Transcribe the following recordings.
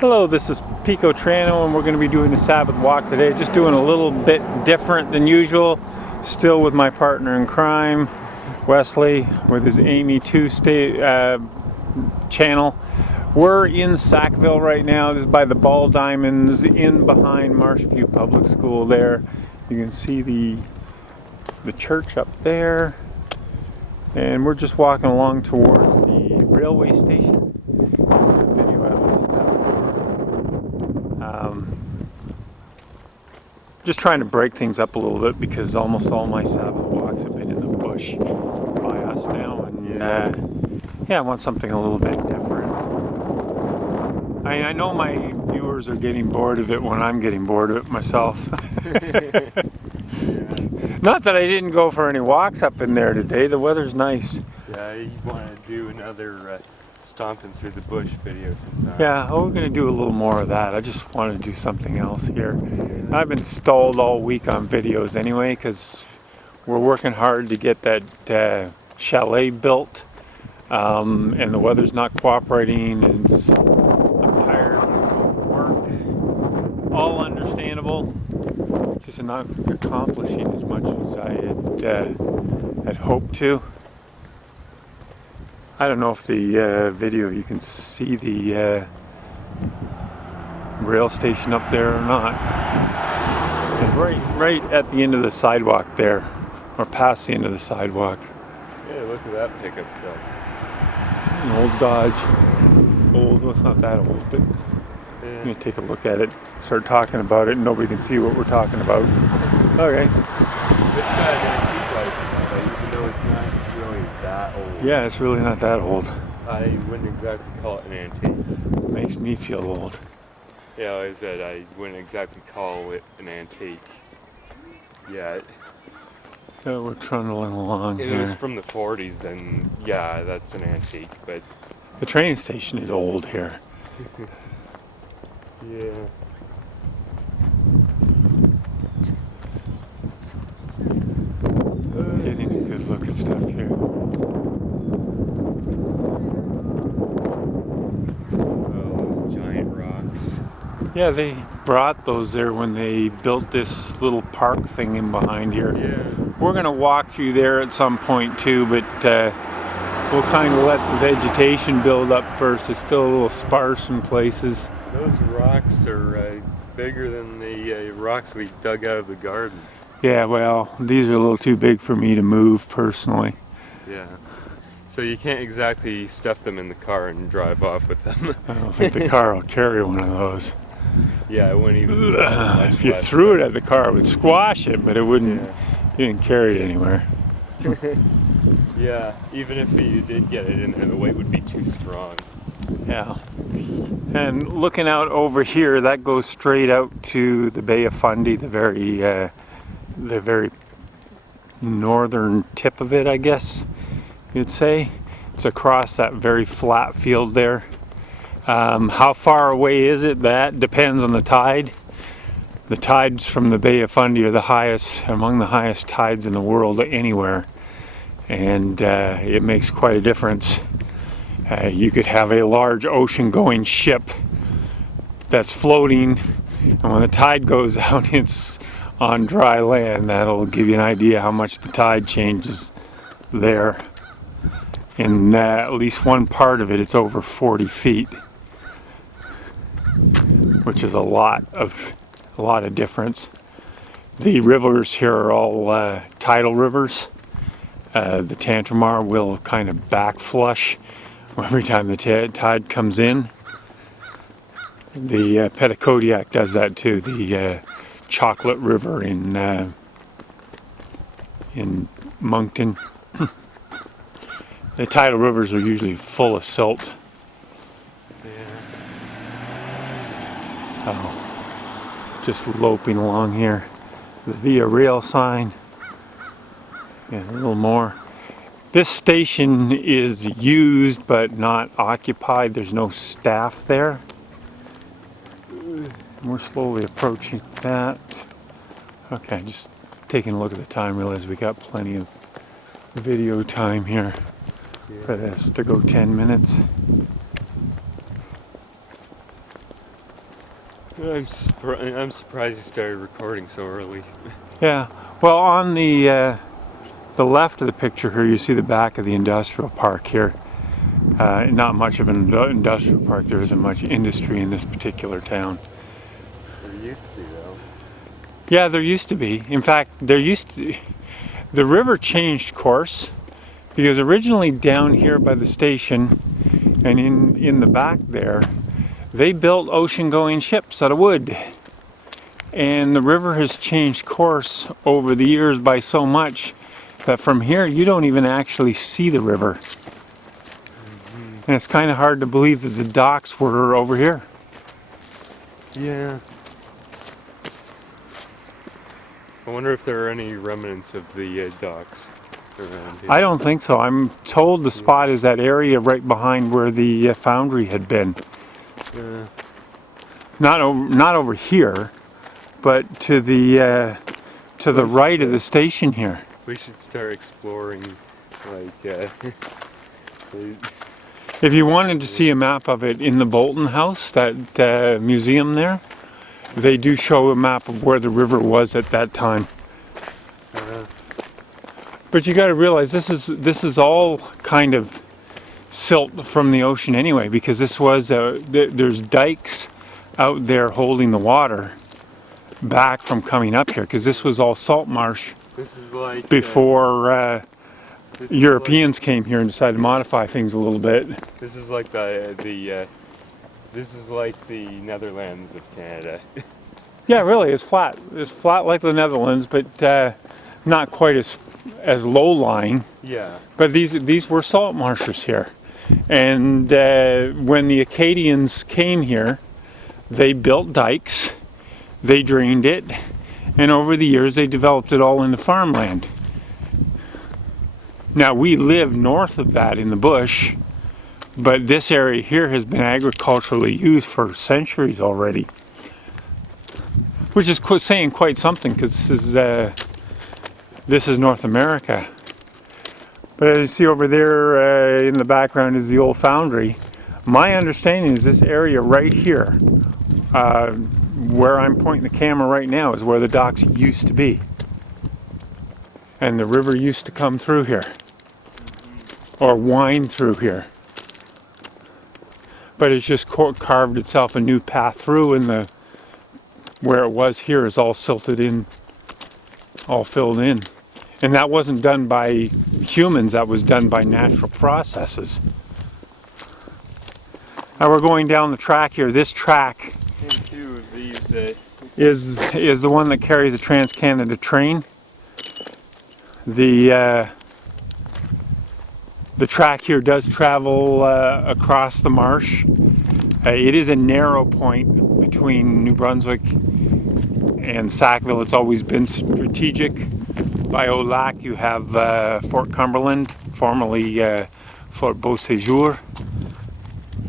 Hello, this is Pico Trano and we're going to be doing the Sabbath walk today. Just doing a little bit different than usual. Still with my partner in crime, Wesley, with his Amy 2 channel. We're in Sackville right now. This is by the Ball Diamonds, in behind Marshview Public School there. You can see the church up there. And we're just walking along towards the railway station. Video at least. Just trying to break things up a little bit because almost all my Sabbath walks have been in the bush by us now, and yeah, I want something a little bit different. I know my viewers are getting bored of it when I'm getting bored of it myself. Not that I didn't go for any walks up in there today. The weather's nice. Yeah, you want to do another stomping through the bush video sometime. Yeah, we're going to do a little more of that. I just want to do something else here. I've been stalled all week on videos anyway because we're working hard to get that chalet built, and the weather's not cooperating, and I'm tired when I go for work. All understandable. Just not accomplishing as much as I had hoped to. I don't know if the video you can see the rail station up there or not. It's right at the end of the sidewalk there, or past the end of the sidewalk. Yeah, look at that pickup truck. An old Dodge. Old, well, it's not that old, but let me take a look at it, start talking about it, and nobody can see what we're talking about. Okay. This guy's antique license, even though it's not really that old. Yeah, it's really not that old. I wouldn't exactly call it an antique. It makes me feel old. Yeah, like I said, I wouldn't exactly call it an antique yet. So we're trundling along If here. it was from the 40s, then yeah, that's an antique, but... The train station is old here. Yeah. Getting a good look at stuff here. Oh, those giant rocks. Yeah, they brought those there when they built this little park thing in behind here. Yeah. We're going to walk through there at some point too, but we'll kind of let the vegetation build up first. It's still a little sparse in places. Those rocks are bigger than the rocks we dug out of the garden. Yeah, well, these are a little too big for me to move personally. Yeah. So you can't exactly stuff them in the car and drive off with them. I don't think the car will carry one of those. Yeah, it wouldn't even... If you threw it at the car, it would squash it, but it wouldn't. Yeah. You didn't carry it anywhere. Yeah, even if you did get it in there, the weight would be too strong. Yeah. And looking out over here, that goes straight out to the Bay of Fundy, the very northern tip of it, I guess you'd say. It's across that very flat field there. How far away is it? That depends on the tide. The tides from the Bay of Fundy are the highest, among the highest tides in the world anywhere, and it makes quite a difference. You could have a large ocean-going ship that's floating, and when the tide goes out, it's on dry land. That'll give you an idea how much the tide changes there. In at least one part of it, it's over 40 feet, which is a lot of difference. The rivers here are all tidal rivers. The Tantramar will kind of back flush every time the tide comes in. The Petitcodiac does that too. The Chocolate River in Moncton. The tidal rivers are usually full of silt. Oh, just loping along here. The Via Rail sign. Yeah, a little more. This station is used but not occupied. There's no staff there. We're slowly approaching that. Okay, just taking a look at the time, realize we got plenty of video time here for this to go 10 minutes. I'm surprised you started recording so early. Yeah. Well, on the left of the picture here, you see the back of the industrial park here. Not much of an industrial park. There isn't much industry in this particular town. There used to be, though. Yeah, there used to be. In fact, the river changed course because originally down here by the station and in the back there, they built ocean-going ships out of wood. And the river has changed course over the years by so much that from here you don't even actually see the river. And it's kind of hard to believe that the docks were over here. Yeah. I wonder if there are any remnants of the docks around here. I don't think so. I'm told the spot is that area right behind where the foundry had been. Not over here, but to the right of the station here. We should start exploring, like, If you wanted to see a map of it in the Bolton House, that museum there, they do show a map of where the river was at that time. But you got to realize this is all kind of silt from the ocean anyway, because this was there's dikes out there holding the water back from coming up here, because this was all salt marsh. This is like before Europeans came here and decided to modify things a little bit. This is like this is like the Netherlands of Canada. Yeah, really, it's flat. It's flat like the Netherlands, but not quite as low-lying. Yeah. But these were salt marshes here, and when the Acadians came here, they built dikes, they drained it, and over the years they developed it all into farmland. Now we live north of that in the bush, but this area here has been agriculturally used for centuries already, which is saying quite something, because this is North America. But as you see over there in the background is the old foundry. My understanding is this area right here, where I'm pointing the camera right now, is where the docks used to be. And the river used to come through here, or wind through here. But it's just carved itself a new path through, and where it was here is all silted in, all filled in. And that wasn't done by humans, that was done by natural processes. Now we're going down the track here. This track Two of these is the one that carries the Trans-Canada train. The track here does travel across the marsh. It is a narrow point between New Brunswick and Sackville. It's always been strategic. By Au Lac you have Fort Cumberland, formerly Fort Beauséjour.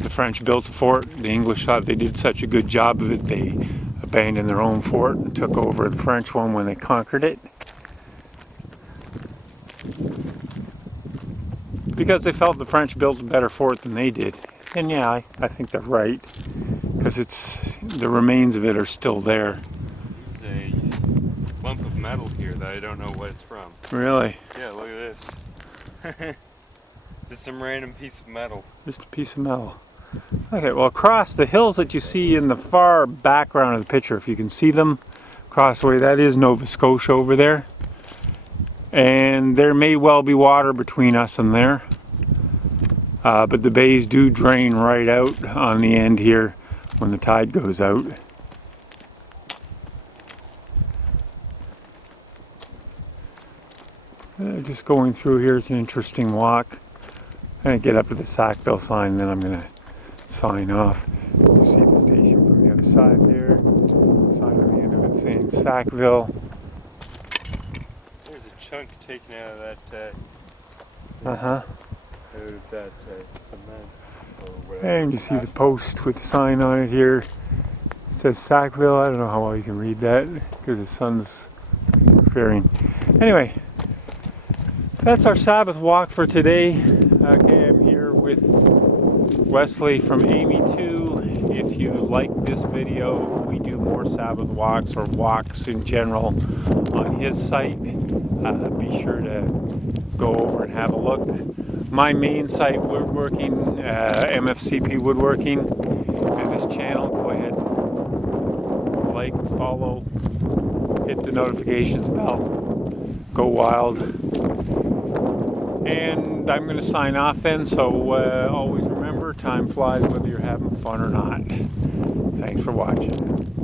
The French built the fort. The English thought they did such a good job of it, they abandoned their own fort and took over the French one when they conquered it. Because they felt the French built a better fort than they did. And yeah, I think they're right, because the remains of it are still there. There's a lump of metal here that I don't know what it's from. Really? Yeah, look at this. Just some random piece of metal. Just a piece of metal. Okay, well, across the hills that you see in the far background of the picture, if you can see them across the way, that is Nova Scotia over there. And there may well be water between us and there. But the bays do drain right out on the end here when the tide goes out. Just going through here is an interesting walk. I'm going to get up to the Sackville sign, and then I'm going to sign off. You see the station from the other side there. Sign on the end of it saying Sackville. There's a chunk taken out of that. Uh-huh. Out of that cement or whatever. And you see the post with the sign on it here. It says Sackville. I don't know how well you can read that because the sun's interfering. Anyway, that's our Sabbath walk for today. Okay, I'm here with Wesley from Amy 2. If you like this video, we do more Sabbath walks or walks in general on his site. Be sure to go over and have a look. My main site, woodworking, MFCP Woodworking, and this channel, go ahead and like, follow, hit the notifications bell, go wild. And I'm going to sign off then, so always remember, time flies whether you're having fun or not. Thanks for watching.